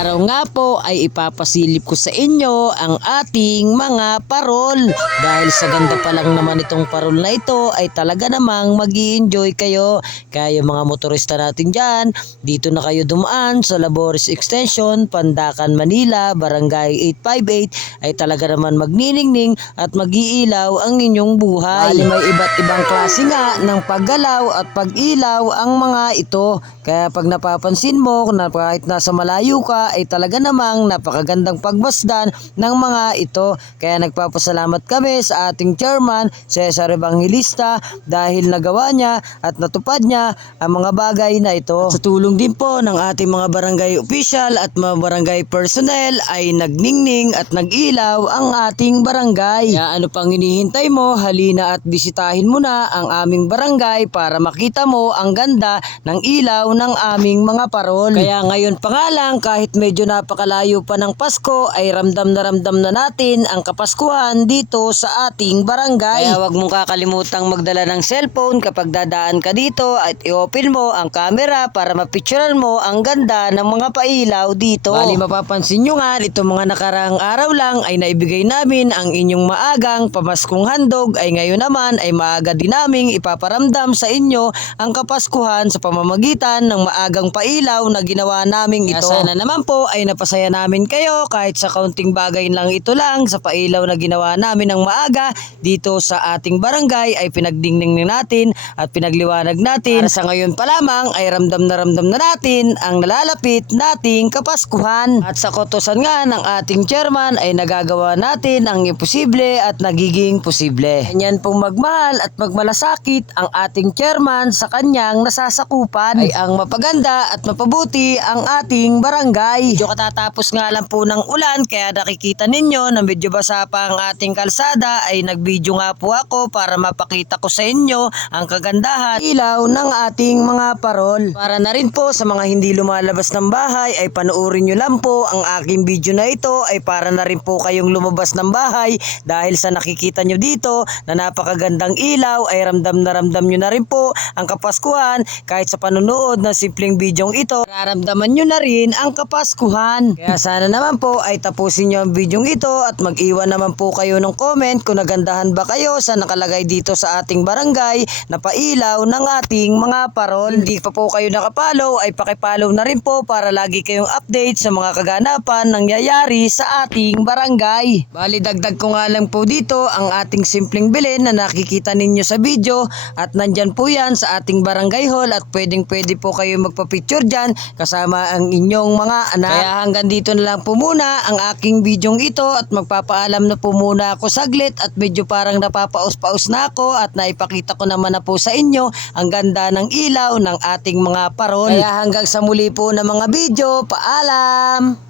araw nga po ay ipapasilip ko sa inyo ang ating mga parol. Dahil sa ganda pa lang naman itong parol na ito ay talaga namang mag-i-enjoy kayo. Kaya yung mga motorista natin dyan, dito na kayo dumaan sa Labores Extension, Pandacan, Manila, Barangay 858 ay talaga naman magniningning at mag-iilaw ang inyong buhay. Bali may iba't ibang klase nga ng paggalaw at pag-ilaw ang mga ito. Kaya pag napapansin mo na kahit nasa malayo ka ay talaga namang napakagandang pagmasdan ng mga ito. Kaya nagpapasalamat kami sa ating chairman Cesar Evangelista dahil nagawa niya at natupad niya ang mga bagay na ito. At sa tulong din po ng ating mga barangay official at mga barangay personnel ay nagningning at nag-ilaw ang ating barangay. Kaya ano pang hinihintay mo, halina at bisitahin mo na ang aming barangay para makita mo ang ganda ng ilaw ng aming mga parol. Kaya ngayon pa nga lang, kahit medyo napakalayo pa ng Pasko ay ramdam na natin ang Kapaskuhan dito sa ating barangay. Kaya wag mong kakalimutang magdala ng cellphone kapag dadaan ka dito at i-open mo ang camera para mapicturean mo ang ganda ng mga pailaw dito. Bali mapapansin nyo nga, itong mga nakaraang araw lang ay naibigay namin ang inyong maagang pamaskong handog ay ngayon naman ay maaga din naming ipaparamdam sa inyo ang Kapaskuhan sa pamamagitan ng maagang pailaw na ginawa naming ito. Sana naman po ay napasaya namin kayo kahit sa kaunting bagay lang ito lang sa pailaw na ginawa namin ng maaga dito sa ating barangay ay pinagdingning natin at pinagliwanag natin. Para sa ngayon pa lamang ay ramdam na natin ang nalalapit nating Kapaskuhan. At sa kotosan nga ng ating chairman ay nagagawa natin ang imposible at nagiging posible. Ganyan pong magmahal at magmalasakit ang ating chairman sa kanyang nasasakupan ay ang mapaganda at mapabuti ang ating barangay. Medyo katatapos nga lang po ng ulan kaya nakikita ninyo na medyo basa pa ang ating kalsada ay nagvideo nga po ako para mapakita ko sa inyo ang kagandahan ilaw ng ating mga parol. Para na rin po sa mga hindi lumalabas ng bahay ay panoorin nyo lang po ang aking video na ito ay para na rin po kayong lumabas ng bahay dahil sa nakikita nyo dito na napakagandang ilaw ay ramdam nyo na rin po ang Kapaskuhan kahit sa panonood ng simpleng bidyong ito, nararamdaman nyo na rin ang Kapaskuhan. Kaya sana naman po ay tapusin nyo ang bidyong ito at mag-iwan naman po kayo ng comment kung nagandahan ba kayo sa nakalagay dito sa ating barangay na pailaw ng ating mga parol. Hindi pa po kayo nakapollow ay pakipollow na rin po para lagi kayong update sa mga kaganapan nangyayari sa ating barangay. Bali dagdag ko nga lang po dito ang ating simpleng bilin na nakikita ninyo sa video at nandyan po yan sa ating barangay hall at pwede po kayo magpa-picture dyan kasama ang inyong mga anak. Kaya hanggang dito na lang po muna ang aking bidyong ito at magpapaalam na po muna ako saglit at medyo parang napapaus-paus na ako at naipakita ko naman na po sa inyo ang ganda ng ilaw ng ating mga parol. Kaya hanggang sa muli po ng mga video, paalam!